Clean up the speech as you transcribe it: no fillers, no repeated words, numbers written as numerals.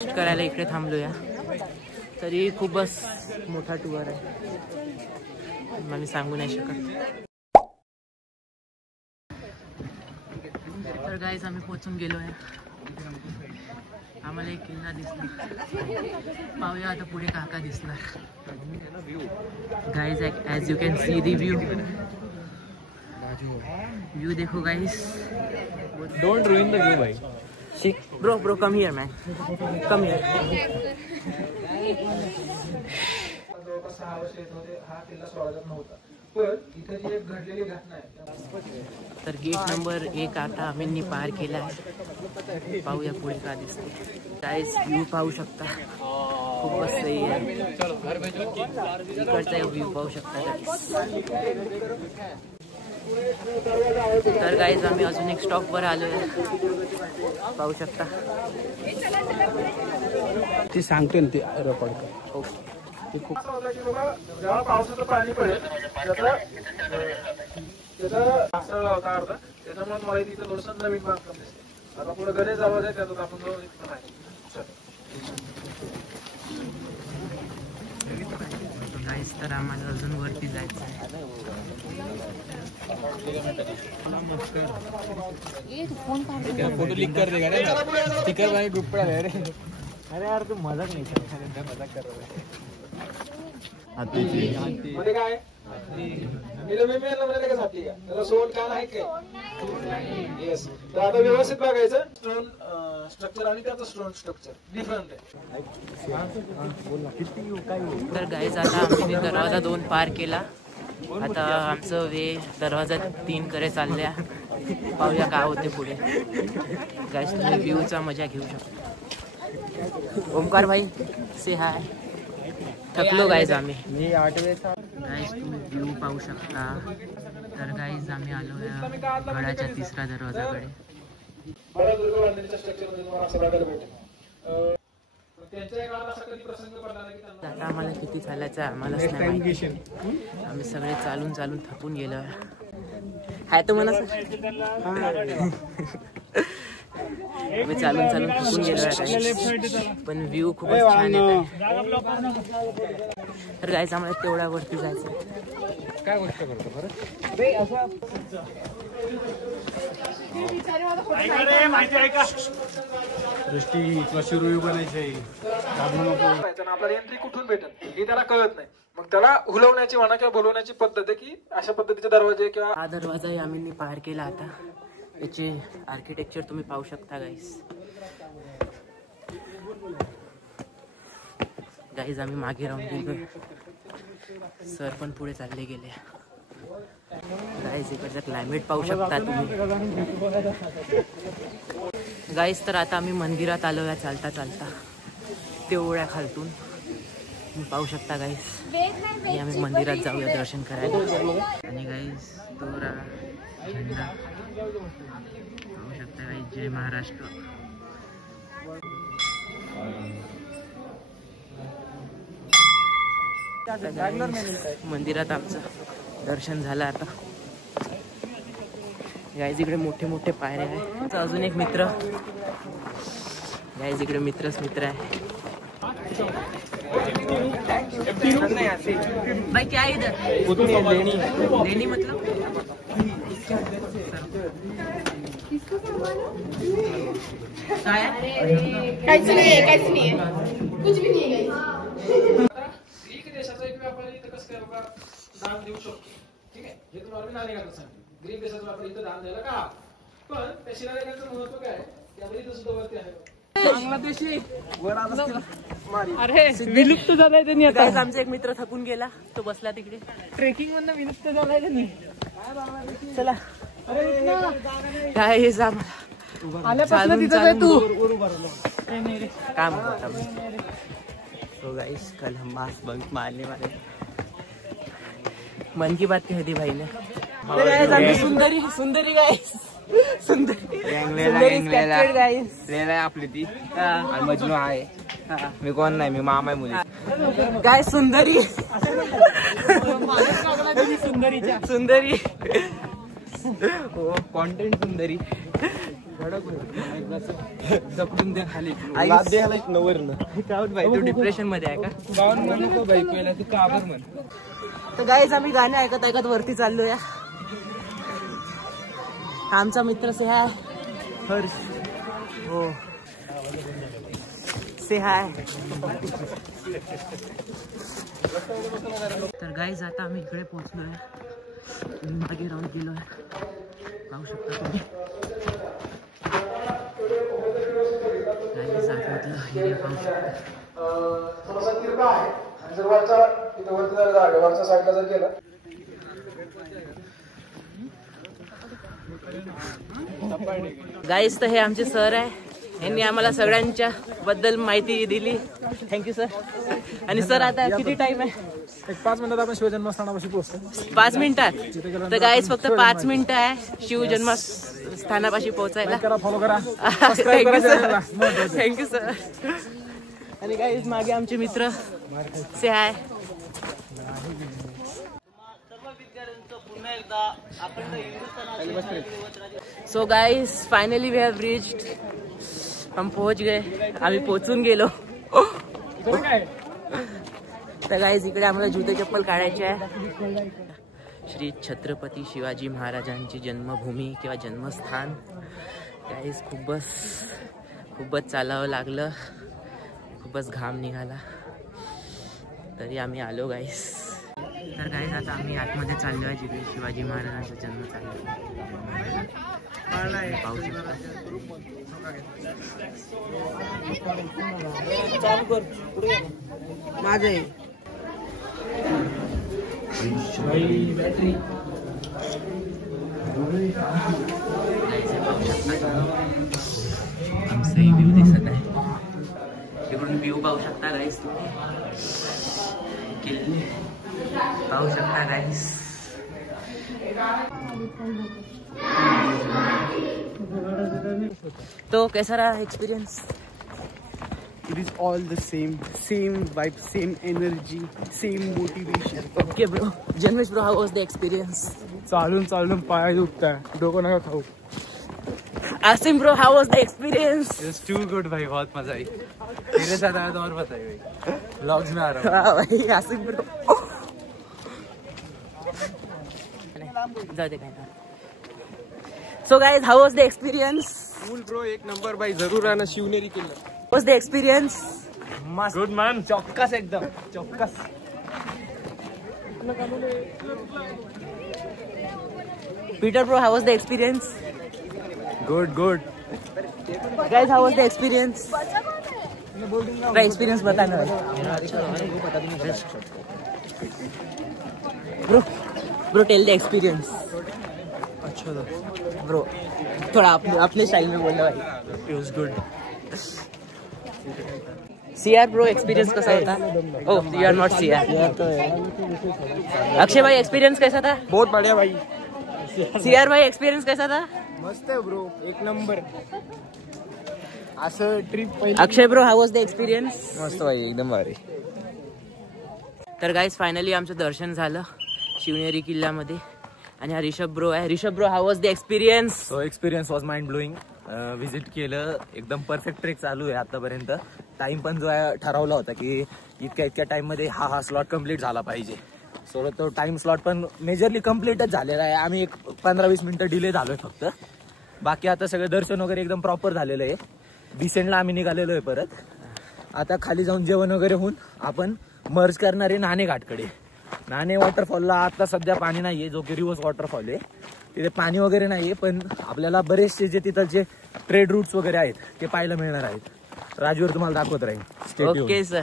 करायला इकडे थांबलोया. तरी खूपच मोठा टूर आहे, मला सांगू नाही शकत. तर गाईज आम्ही पोहोचून गेलो आहे. आम्हाला एक किल्ला दिसला. पाहूया आता पुढे काका दिसणार. Guys as you can see the view. View देखो guys. Don't ruin the view भाई. Bro come here man, come here. तर गेट नंबर 1 आता आम्ही पार केला आहे. पाहूया पुढे का दिसते. गाइस व्यू पाहू शकता, खूपच सही आहे. इकडचा व्यू पाहू शकता. तर गाइस आम्ही अजून एक स्टॉप वर आलो आहे, पाहू शकता. ती सांगते ना ती रपड. जेव्हा पावसाचं पाणी पडेल त्याच्यामुळे मला तिथं थोडंसं नवीन बांधकाम दिसतं. आता पुढे गणेश आवाज आहे त्याचा आपण गाइस तर आम्हाला अजून वरती जायचं आहे. फोटो क्लिक कर देगा ना, स्टिकर वाले ग्रुप पर आ रहे. अरे यार तू मजाक नाही कर, मजाक कर रहा है. मध्ये काय त्याला सोड कान आहे काय. येस. तर आता व्यवस्थित बघायचं. स्टोन स्ट्रक्चर आणि त्याचं स्टोन स्ट्रक्चर डिफरंट आहे. तर गाइस आता आम्ही दरवाजा 2 पार केला. आता आमचं वे दरवाजा 3 कडे चालल्या. पाहूया काय होते पुढे. गाइस तुम्ही व्ह्यूचा मजा घेऊ शकता. ओमकार भाई से हाय. थकलो गाइस आम्ही. मी 8वें गाइस तुम्ही व्ह्यू पाहू शकता. तर गाइस आम्ही आलो या गडाच्या 3रा दरवाजाकडे. आता आम्हाला किती चालायचं आहे आम्हालाच नाही माहिती. आम्ही सगळे चालून चालून थकून गेलो आहे तर म्हणा. आम्ही चालून चालून थकून गेलो आहे, पण व्ह्यू खूपच छान येत आहे. तर गाइस आम्हाला तेवढ्या वरती जायचं. काय गोष्ट करतो बरं. दृष्टी कशी रुई बनायची आपल्याला एंट्री कुठून भेटेल हे त्याला कळत नाही. मग त्याला हुलवण्याची म्हणा किंवा बोलवण्याची पद्धत आहे की अशा पद्धतीचे दरवाजे किंवा हा दरवाजाही आम्ही पार केला. आता याचे आर्किटेक्चर तुम्ही पाहू शकता गाइस. गाइस आम्ही मागे राहून गेलो. सर पण पुढे चालले गेले. गाइस इकडचं क्लायमेट पाहू शकता तुम्ही. गाइस तर आता आम्ही मंदिरात आलो या चालता चालता तेवढ्या खालतून. पाहू शकता गाइस. आणि आम्ही मंदिरात जाऊया दर्शन करायला. आणि गाइस तोरा झेंडा पाहू शकता गाइस. जय महाराष्ट्र. मंदिरात आमचं दर्शन झालं. आता गाइस इकडे मोठे मोठे पायऱ्या आहे. अजून एक मित्र गाइस इकडे मित्रच मित्र आहे. भाई क्या इधर लेनी मतलब कैसे नहीं है कुछ भी नहीं है. ग्रीक देशाचा एक व्यापारी इथं कसं काय बाबा दान देऊ शकतो. ठीक आहे, हे तुम्हाला मी नाणेगात सांगते. ग्रीक देशाचा व्यापारी इथं दान द्यायला का, पण त्या शिलालेखाचं महत्व काय त्यामध्ये इथं सुद्धा वरती आहे. बांगलादेशी अरे विलुप्त झालाय त्यांनी. आता आमचा एक मित्र थकून गेला, तो बसला तिकडे. ट्रेकिंग मधनं विलुप्त झालाय त्यांनी. चला काय हे आल्यापासून तिथं आहे तू काम करता. तो गाइस कल हम मास्क बंक मारने वाले. मन की बात कह दी भाई ने. सुंदरी सुंदरी गाइस. सुंदरी आपली ती मजनू आहे. मी कोण नाही, मी मामा आहे मुली. काय सुंदरी सुंदरीच्या सुंदरी कॉन्टेंट सुंदरी. ढकलून दे खाली. भाई तू डिप्रेशन मध्ये आहे का? गाऊन म्हण नको बाई, पहिला तू काबर म्हण. तर गाईज आम्ही गाणे ऐकत ऐकत वरती चाललोय. आमचा मित्र से हाय हर्ष. हो से हाय. तर गाईज आता आम्ही इकडे पोहोचलोय. मागे राहून गेलोय. पाहू शकता तुम्ही. गाईज आतमधलं एरिया पाहू शकता. थोडासा तिरका आहे आणि जर वरचा इथं वरती जर जागा वरच्या साईडला जर गेला गाईज तर हे आमचे सर आहे. यांनी आम्हाला सगळ्यांच्या बद्दल माहिती दिली. Thank you sir. आणि सर आता किती टाइम आहे? 5 मिनिटात आपण शिवजन्मस्थानापाशी पोहोचतो. 5 मिनिटात. तर गाईज फक्त 5 मिनिटं आहे शिवजन्मस्थानापाशी पोहोचायला. फॉलो करा. Thank you sir. आणि गाईज मागे आमचे मित्र से hi. So guys finally we have reached. हम पहुंच गए. आम्ही पोहोचून गेलो. तर गाइस इकडे आम्हाला जुते चप्पल काढायचे आहे. श्री छत्रपती शिवाजी महाराजांची जन्मभूमी किंवा जन्मस्थान. गाइस खूपच चालावं लागलं. खूपच घाम निघाला तरी आम्ही आलो गाइस. तर गाइस आता आम्ही आतमध्ये चाललो आहे जिथे शिवाजी महाराजांचा जन्म झाला. पाहू शकता. माझे आमचाही व्ह्यू दिसत आहे. इकडून व्ह्यू पाहू शकता गाइस तुम्ही. किल्ले पाहू शकता गाइस. तो कैसा रहा experience? It is all the same vibe, same energy, same motivation. Okay bro. Janmesh bro, how was the experience? चालून पाय दुखताय. डोकं नका खाऊ. Asim bro, how was the experience? It's too good भाई. बहुत मजा आई. मेरे साथ आया तो और बताइए भाई. Vlogs में आ रहा हूँ. हाँ भाई Asim bro. जाओ देखा. So guys, how was the experience? Cool bro, एक नंबर भाई. जरूर आना शिवनेरी किल्ला. How was the experience? मस्त. Good man. चौक्कस एकदम. चौक्कस. Peter bro, how was the experience? Good. Guys, how was the experience? The experience बताना भाई. Bro, tell the experience. अच्छा था. Bro, थोड़ा अपने स्टाइल में बोलना भाई. It was good. CR bro, experience कैसा होता? Oh, you are not CR. अक्षय भाई experience कैसा था? बहुत बढ़िया भाई. CR भाई experience कैसा था? मस्त आहे ब्रो. एक नंबर. असं ट्रिप पहिली. अक्षय bro, how was the experience? मस्त भाई, एकदम भारी. तर गाइस फायनली आमचं दर्शन झालं शिवनेरी किल्ल्यामध्ये. आणि हा ऋषभ ब्रो आहे. Rishabh bro, how was the experience? So experience was mind blowing. Visit केलं. एकदम परफेक्ट ट्रेक चालू आहे आतापर्यंत. टाइम पण जो आहे ठरवला होता की इतक्या टाइममध्ये हा स्लॉट कम्प्लीट झाला पाहिजे. सो तो टाइम स्लॉट पण मेजरली कम्प्लीटच झालेला आहे. आम्ही एक 15-20 मिनिटं डिले झालोय फक्त. बाकी आता सगळं दर्शन वगैरे एकदम प्रॉपर झालेलं आहे. डिसेंटला आम्ही निघालेलो आहे परत. आता खाली जाऊन जेवण वगैरे होऊन आपण मर्ज करणार आहे नाणे घाटकडे. नाणे वॉटरफॉलला आता सध्या पाणी नाहीये, जो की रिव्हर्स वॉटरफॉल आहे. तिथे पाणी वगैरे नाहीये, पण आपल्याला बरेचसे जे तिथलचे ट्रेड रूट्स वगैरे आहेत ते पाहायला मिळणार आहेत. राजूवर तुम्हाला दाखवत राहील. Okay sir.